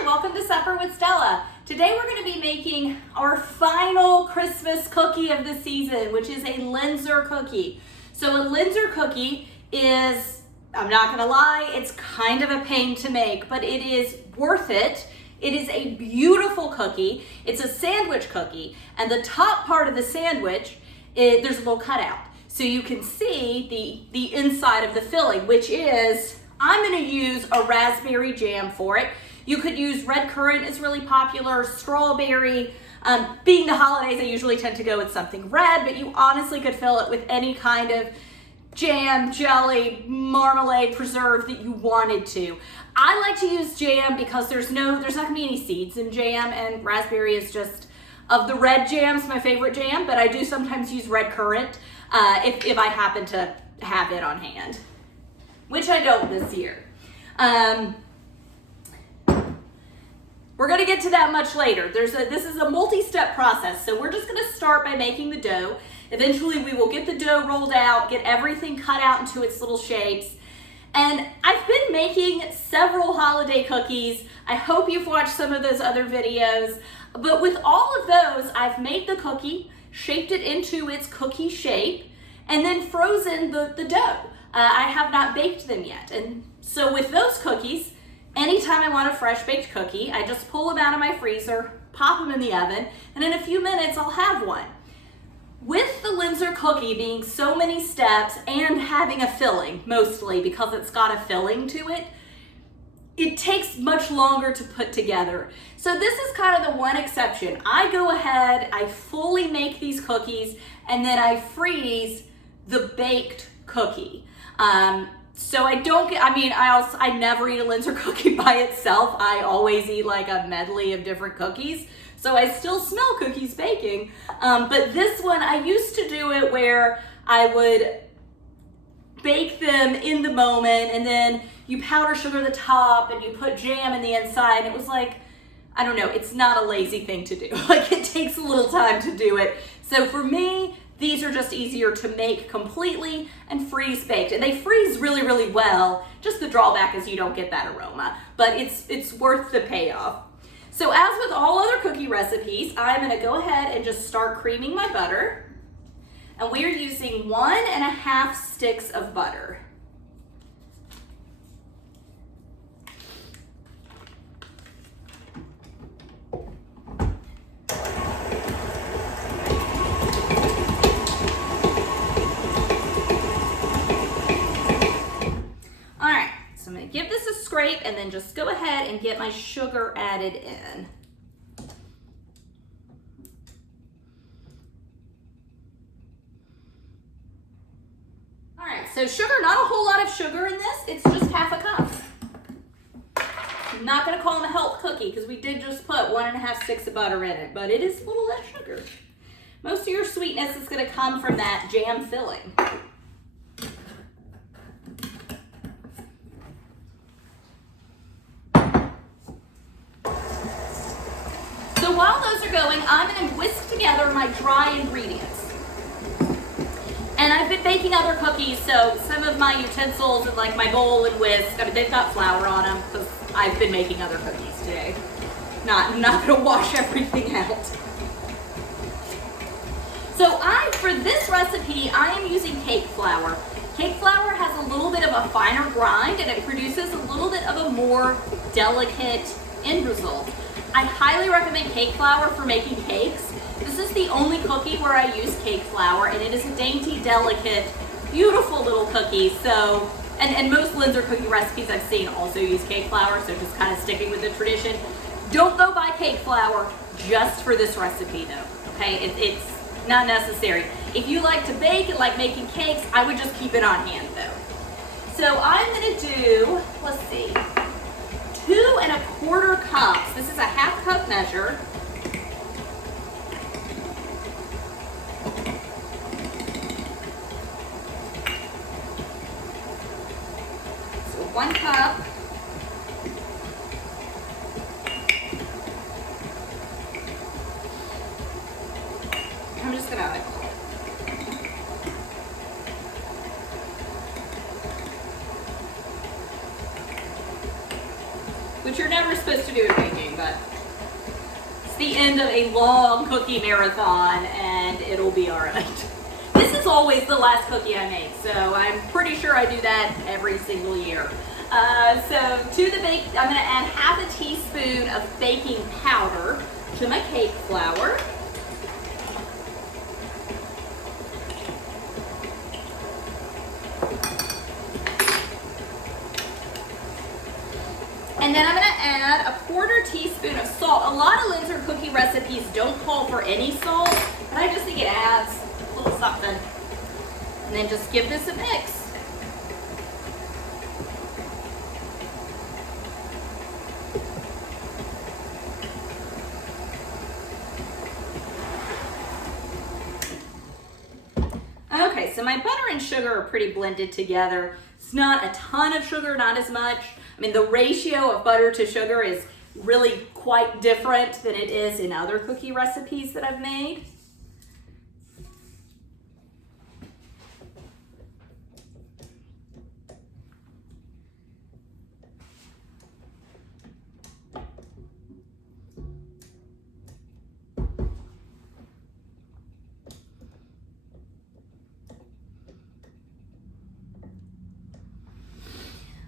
Hi, welcome to Supper with Stella. Today we're going to be making our final Christmas cookie of the season, which is a Linzer cookie. So a Linzer cookie is, I'm not going to lie, it's kind of a pain to make, but it is worth it. It is a beautiful cookie. It's a sandwich cookie, and the top part of the sandwich, there's a little cutout. So you can see the inside of the filling, which is, I'm going to use a raspberry jam for it. You could use red currant, is really popular, strawberry. Being the holidays, I usually tend to go with something red, but you honestly could fill it with any kind of jam, jelly, marmalade, preserve that you wanted to. I like to use jam because there's not gonna be any seeds in jam, and raspberry is just, of the red jams, my favorite jam, but I do sometimes use red currant if I happen to have it on hand, which I don't this year. We're gonna get to that much later. This is a multi-step process, so we're just gonna start by making the dough. Eventually we will get the dough rolled out, get everything cut out into its little shapes. And I've been making several holiday cookies. I hope you've watched some of those other videos. But with all of those, I've made the cookie, shaped it into its cookie shape, and then frozen the dough. I have not baked them yet. And so with those cookies, anytime I want a fresh baked cookie, I just pull them out of my freezer, pop them in the oven, and in a few minutes I'll have one. With the Linzer cookie being so many steps and having a filling, mostly because it's got a filling to it, it takes much longer to put together. So this is kind of the one exception. I go ahead, I fully make these cookies, and then I freeze the baked cookie. So I don't get, I never eat a Linzer cookie by itself. I always eat like a medley of different cookies. So I still smell cookies baking. But this one, I used to do it where I would bake them in the moment, and then you powder sugar the top and you put jam in the inside. It was like, I don't know, it's not a lazy thing to do. Like, it takes a little time to do it. So for me, these are just easier to make completely and freeze baked. And they freeze really, really well. Just the drawback is you don't get that aroma, but it's worth the payoff. So as with all other cookie recipes, I'm gonna go ahead and just start creaming my butter. And we are using 1.5 sticks of butter. I'm going to give this a scrape and then just go ahead and get my sugar added in. All right, so sugar, not a whole lot of sugar in this. It's just half a cup. I'm not going to call them a health cookie because we did just put 1.5 sticks of butter in it, but it is a little less sugar. Most of your sweetness is going to come from that jam filling. So while those are going, I'm going to whisk together my dry ingredients. And I've been baking other cookies, so some of my utensils and like my bowl and whisk, they've got flour on them because I've been making other cookies today. I'm not going to wash everything out. So for this recipe, I am using cake flour. Cake flour has a little bit of a finer grind, and it produces a little bit of a more delicate end result. I highly recommend cake flour for making cakes. This is the only cookie where I use cake flour, and it is a dainty, delicate, beautiful little cookie. So, and most Linzer cookie recipes I've seen also use cake flour, so just kind of sticking with the tradition. Don't go buy cake flour just for this recipe though, okay? It's not necessary. If you like to bake and like making cakes, I would just keep it on hand though. So I'm gonna do, let's see, 2¼ cups. This is a half cup measure. So 1 cup. I'm just gonna which you're never supposed to do with baking, but it's the end of a long cookie marathon, and it'll be all right. This is always the last cookie I make, so I'm pretty sure I do that every single year. So to the bake, I'm gonna add half a teaspoon of baking powder to my cake flour. And then I'm gonna add a 1/4 teaspoon of salt. A lot of Linzer cookie recipes don't call for any salt, but I just think it adds a little something. And then just give this a mix. Okay, so my butter and sugar are pretty blended together. It's not a ton of sugar, not as much. I mean, the ratio of butter to sugar is really quite different than it is in other cookie recipes that I've made.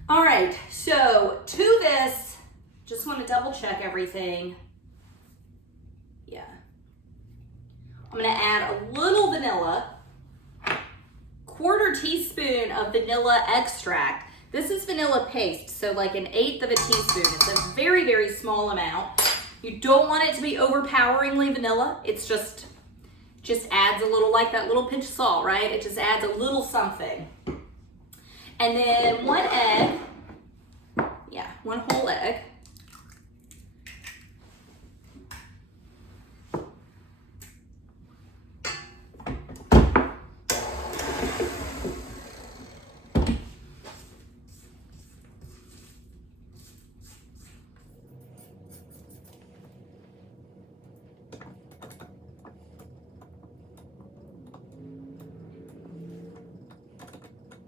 All right, so to this, just want to double check everything. Yeah. I'm gonna add a little vanilla, 1/4 teaspoon of vanilla extract. This is vanilla paste, so like 1/8 of a teaspoon. It's a very, very small amount. You don't want it to be overpoweringly vanilla. It's just adds a little, like that little pinch of salt, right? It just adds a little something. And then 1 egg, yeah, 1 whole egg.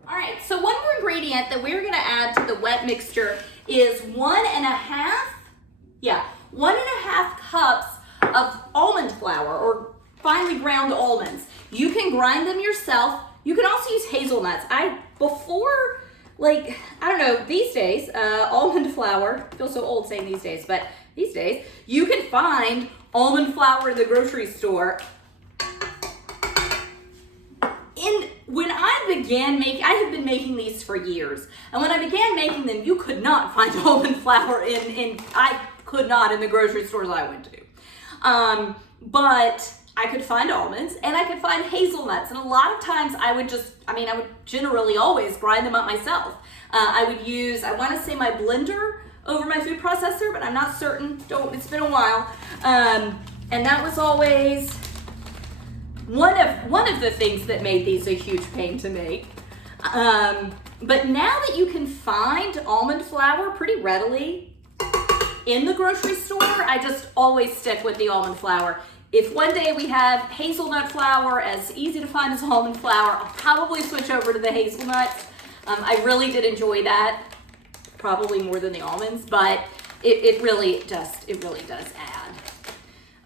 All right, so one more ingredient that we're gonna add to the wet mixture is 1.5 cups of almond flour or finely ground almonds. You can grind them yourself. You can also use hazelnuts. These days, almond flour, I feel so old saying these days, but these days, you can find almond flour in the grocery store. When I began making, I have been making these for years, and when I began making them, you could not find almond flour in the grocery stores I went to. But I could find almonds, and I could find hazelnuts, and a lot of times I would generally always grind them up myself. I would use, I want to say my blender over my food processor, but I'm not certain, it's been a while. And that was always one of the things that made these a huge pain to make. But now that you can find almond flour pretty readily in the grocery store, I just always stick with the almond flour. If one day we have hazelnut flour as easy to find as almond flour, I'll probably switch over to the hazelnuts. I really did enjoy that, probably more than the almonds, but it really does add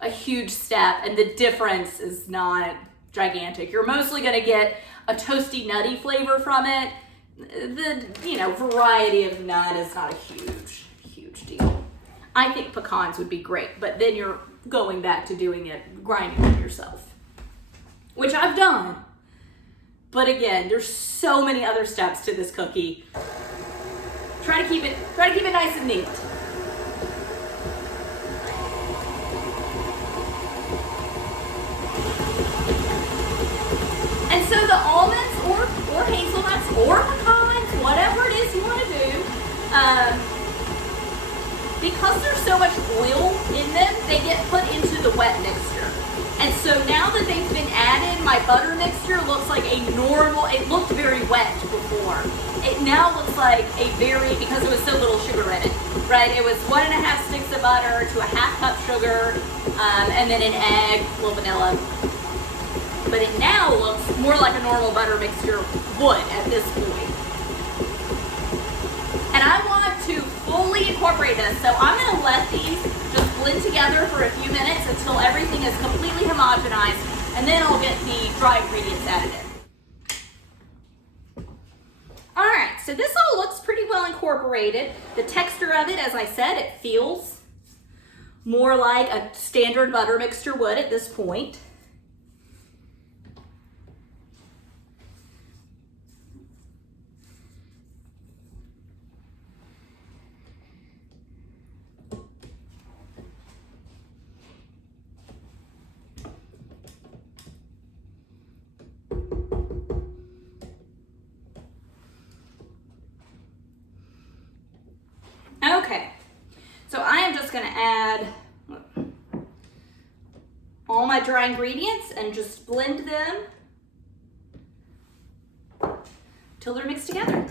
a huge step, and the difference is not gigantic. You're mostly gonna get a toasty, nutty flavor from it. The variety of nut is not a huge deal. I think pecans would be great, but then you're going back to grinding them yourself, which I've done. But again, there's so many other steps to this cookie. Try to keep it nice and neat. And so the almonds or hazelnuts or pecans, whatever it is you want to do, because there's so much oil in them, they get put into the wet mixture. And so now that they've been added, my butter mixture looks like it looked very wet before. It now looks like because it was so little sugar in it, right? It was 1.5 sticks of butter to 1/2 cup sugar, and then an egg, a little vanilla. But it now looks more like a normal butter mixture would at this point. And I want to fully incorporate this. So I'm gonna let these just blend together for a few minutes until everything is completely homogenized, and then I'll get the dry ingredients added in. All right, so this all looks pretty well incorporated. The texture of it, as I said, it feels more like a standard butter mixture would at this point. Okay, so I am just gonna add all my dry ingredients and just blend them till they're mixed together.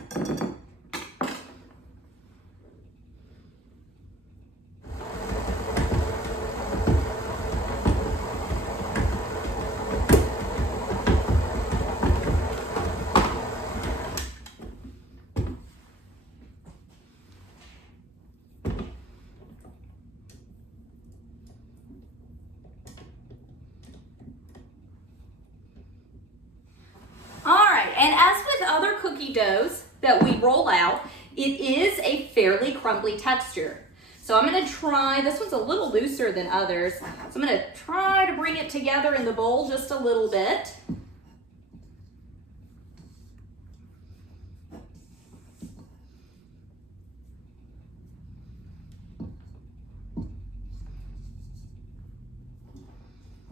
And as with other cookie doughs that we roll out, it is a fairly crumbly texture. So I'm gonna try, this one's a little looser than others, so I'm gonna try to bring it together in the bowl just a little bit.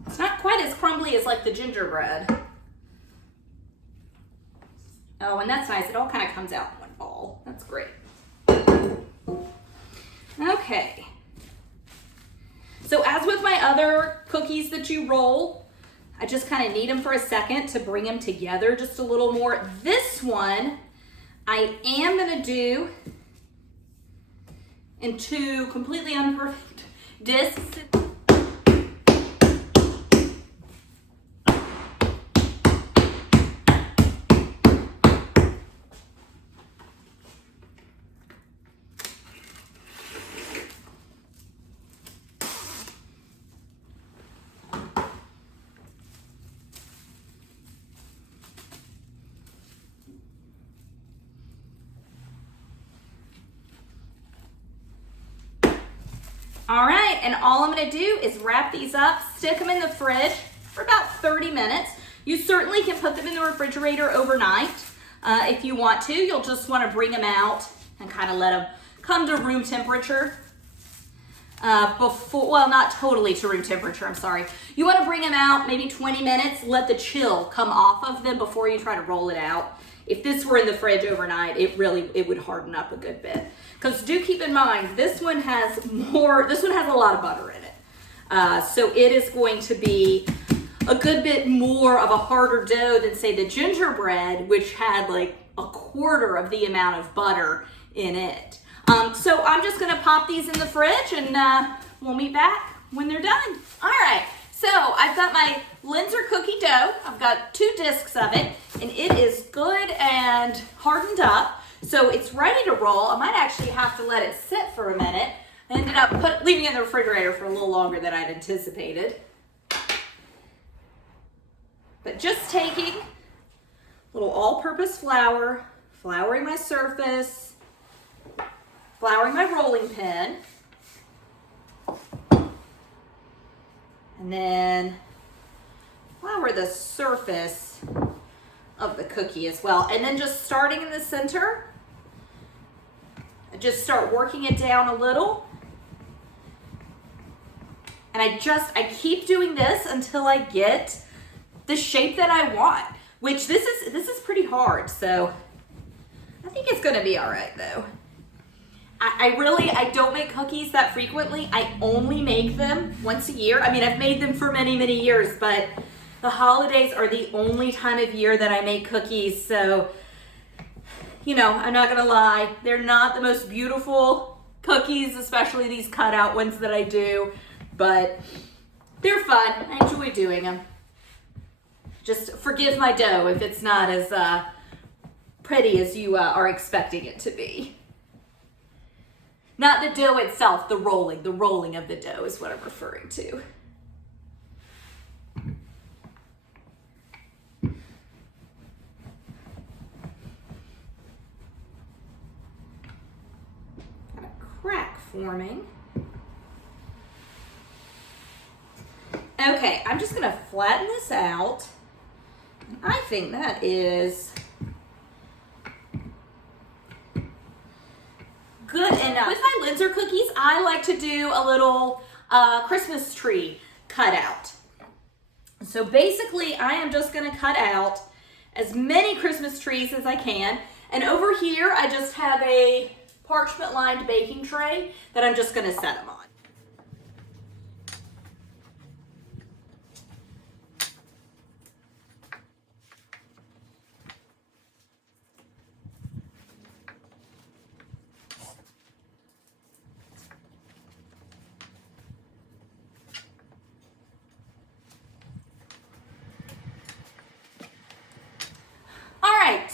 It's not quite as crumbly as like the gingerbread. Oh, and that's nice. It all kind of comes out in one ball. That's great. Okay. So as with my other cookies that you roll, I just kind of knead them for a second to bring them together just a little more. This one, I am going to do in two completely imperfect discs. All right, and all I'm gonna do is wrap these up, stick them in the fridge for about 30 minutes. You certainly can put them in the refrigerator overnight. If you want to, you'll just wanna bring them out and kind of let them come to room temperature. Well, not totally to room temperature, I'm sorry. You wanna bring them out maybe 20 minutes, let the chill come off of them before you try to roll it out. If this were in the fridge overnight, it would harden up a good bit. Because do keep in mind, this one has a lot of butter in it. So it is going to be a good bit more of a harder dough than say the gingerbread, which had like a quarter of the amount of butter in it. So I'm just gonna pop these in the fridge and we'll meet back when they're done. All right, so I've got my Linzer cookie dough. I've got 2 discs of it and it is good and hardened up. So it's ready to roll. I might actually have to let it sit for a minute. I ended up leaving it in the refrigerator for a little longer than I'd anticipated. But just taking a little all-purpose flour, flouring my surface, flouring my rolling pin, and then flour the surface of the cookie as well. And then just starting in the center, just start working it down a little. And I keep doing this until I get the shape that I want, which this is pretty hard. So I think it's gonna be all right though. I don't make cookies that frequently. I only make them once a year. I mean, I've made them for many, many years, but the holidays are the only time of year that I make cookies. So, you know, I'm not gonna lie, they're not the most beautiful cookies, especially these cutout ones that I do, but they're fun. I enjoy doing them. Just forgive my dough if it's not as pretty as you are expecting it to be. Not the dough itself, the rolling of the dough is what I'm referring to. Got a crack forming. Okay, I'm just gonna flatten this out. I think that is good enough. With my Linzer cookies, I like to do a little Christmas tree cutout. So basically, I am just gonna cut out as many Christmas trees as I can. And over here, I just have a parchment lined baking tray that I'm just gonna set them on.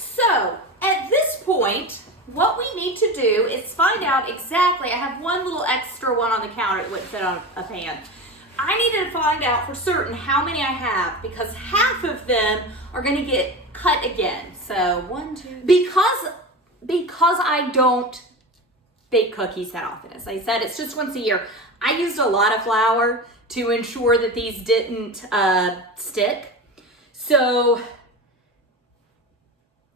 So at this point, what we need to do is find out exactly, I have one little extra one on the counter that wouldn't fit on a pan. I need to find out for certain how many I have because half of them are going to get cut again. So 1, 2, because I don't bake cookies that often. As I said, it's just once a year. I used a lot of flour to ensure that these didn't stick. So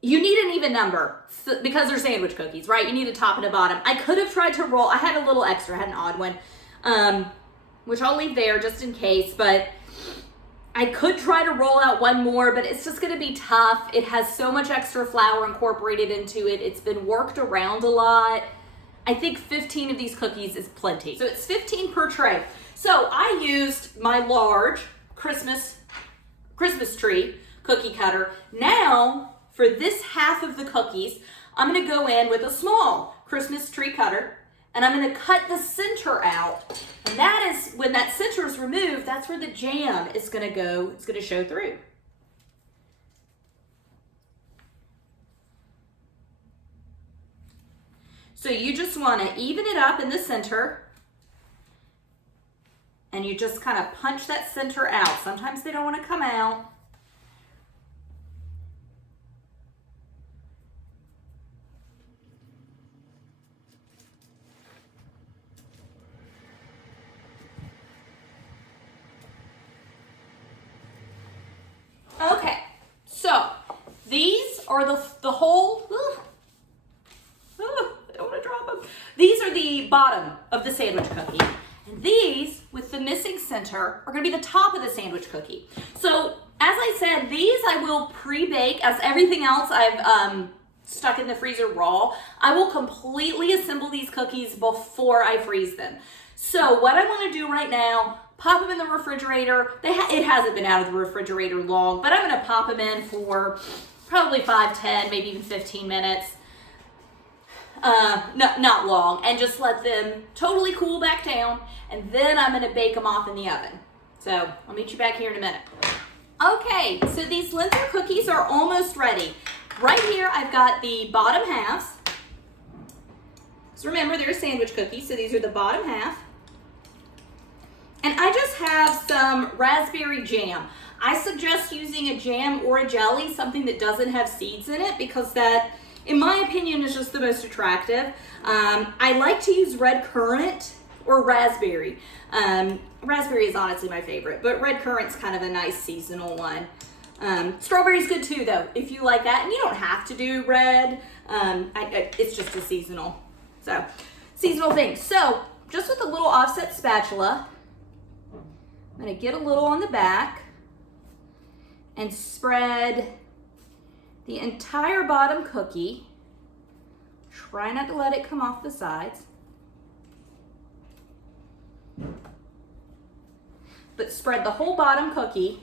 you need an even number because they're sandwich cookies, right? You need a top and a bottom. I could have tried to roll. I had a little extra, I had an odd one, which I'll leave there just in case, but I could try to roll out one more, but it's just gonna be tough. It has so much extra flour incorporated into it. It's been worked around a lot. I think 15 of these cookies is plenty. So it's 15 per tray. So I used my large Christmas tree cookie cutter. Now, for this half of the cookies, I'm gonna go in with a small Christmas tree cutter and I'm gonna cut the center out. And that is, when that center is removed, that's where the jam is gonna go, it's gonna show through. So you just wanna even it up in the center and you just kind of punch that center out. Sometimes they don't wanna come out. Okay, so these are the whole, I don't want to drop them. These are the bottom of the sandwich cookie. And these, with the missing center, are going to be the top of the sandwich cookie. So, as I said, these I will pre-bake, as everything else I've stuck in the freezer raw. I will completely assemble these cookies before I freeze them. So what I want to do right now, pop them in the refrigerator. It hasn't been out of the refrigerator long, but I'm going to pop them in for probably 5, 10, maybe even 15 minutes. Not long, and just let them totally cool back down, and then I'm going to bake them off in the oven. So I'll meet you back here in a minute. Okay, so these Linzer cookies are almost ready. Right here, I've got the bottom halves. So remember, they're sandwich cookies, so these are the bottom half. And I just have some raspberry jam. I suggest using a jam or a jelly, something that doesn't have seeds in it, because that, in my opinion, is just the most attractive. I like to use red currant or raspberry. Raspberry is honestly my favorite, but red currant's kind of a nice seasonal one. Strawberry's good too, though, if you like that. And you don't have to do red. It's just a seasonal thing. So just with a little offset spatula, I'm gonna get a little on the back and spread the entire bottom cookie. Try not to let it come off the sides. But spread the whole bottom cookie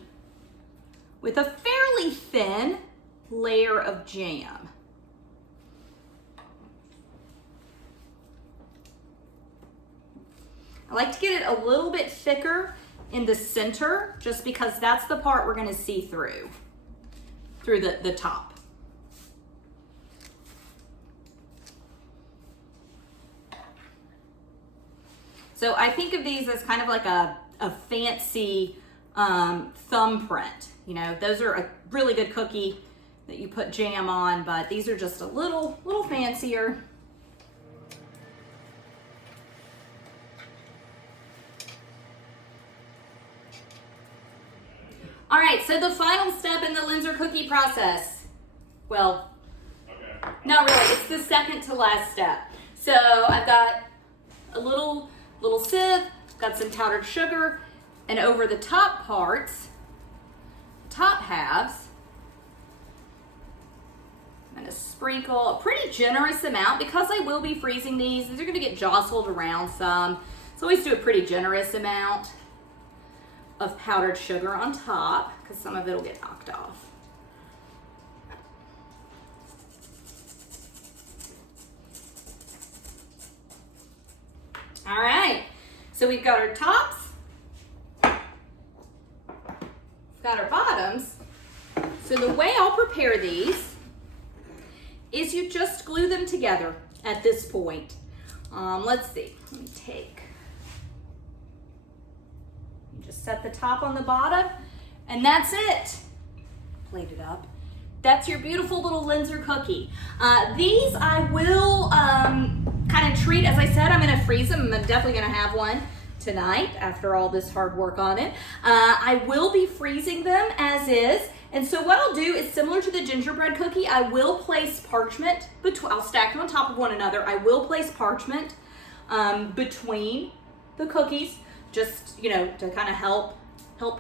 with a fairly thin layer of jam. I like to get it a little bit thicker in the center, just because that's the part we're gonna see through the top. So I think of these as kind of like a fancy thumbprint. You know, those are a really good cookie that you put jam on, but these are just a little fancier. All right, so the final step in the Linzer cookie process. Well, not really, it's the second to last step. So I've got a little sieve, got some powdered sugar, and over the top parts, top halves, I'm gonna sprinkle a pretty generous amount because I will be freezing these. These are gonna get jostled around some. So always do a pretty generous amount of powdered sugar on top because some of it will get knocked off. All right, so we've got our tops, we've got our bottoms. So the way I'll prepare these is you just glue them together at this point. Let's see, let me take, you just set the top on the bottom and that's it. Plate it up. That's your beautiful little Linzer cookie. These I will kind of treat, as I said, I'm gonna freeze them. I'm definitely gonna have one tonight after all this hard work on it. I will be freezing them as is. And so what I'll do is similar to the gingerbread cookie, I will place parchment, I'll stack them on top of one another. I will place parchment between the cookies, just, you know, to kind of help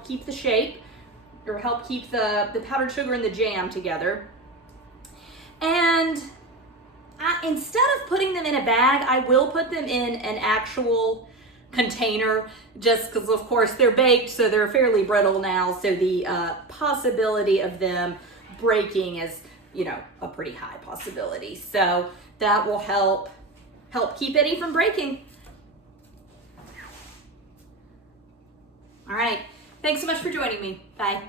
keep the shape, or help keep the powdered sugar and the jam together. And instead of putting them in a bag, I will put them in an actual container, just because of course they're baked, so they're fairly brittle now, so the possibility of them breaking is, you know, a pretty high possibility. So that will help keep any from breaking. All right, thanks so much for joining me. Bye.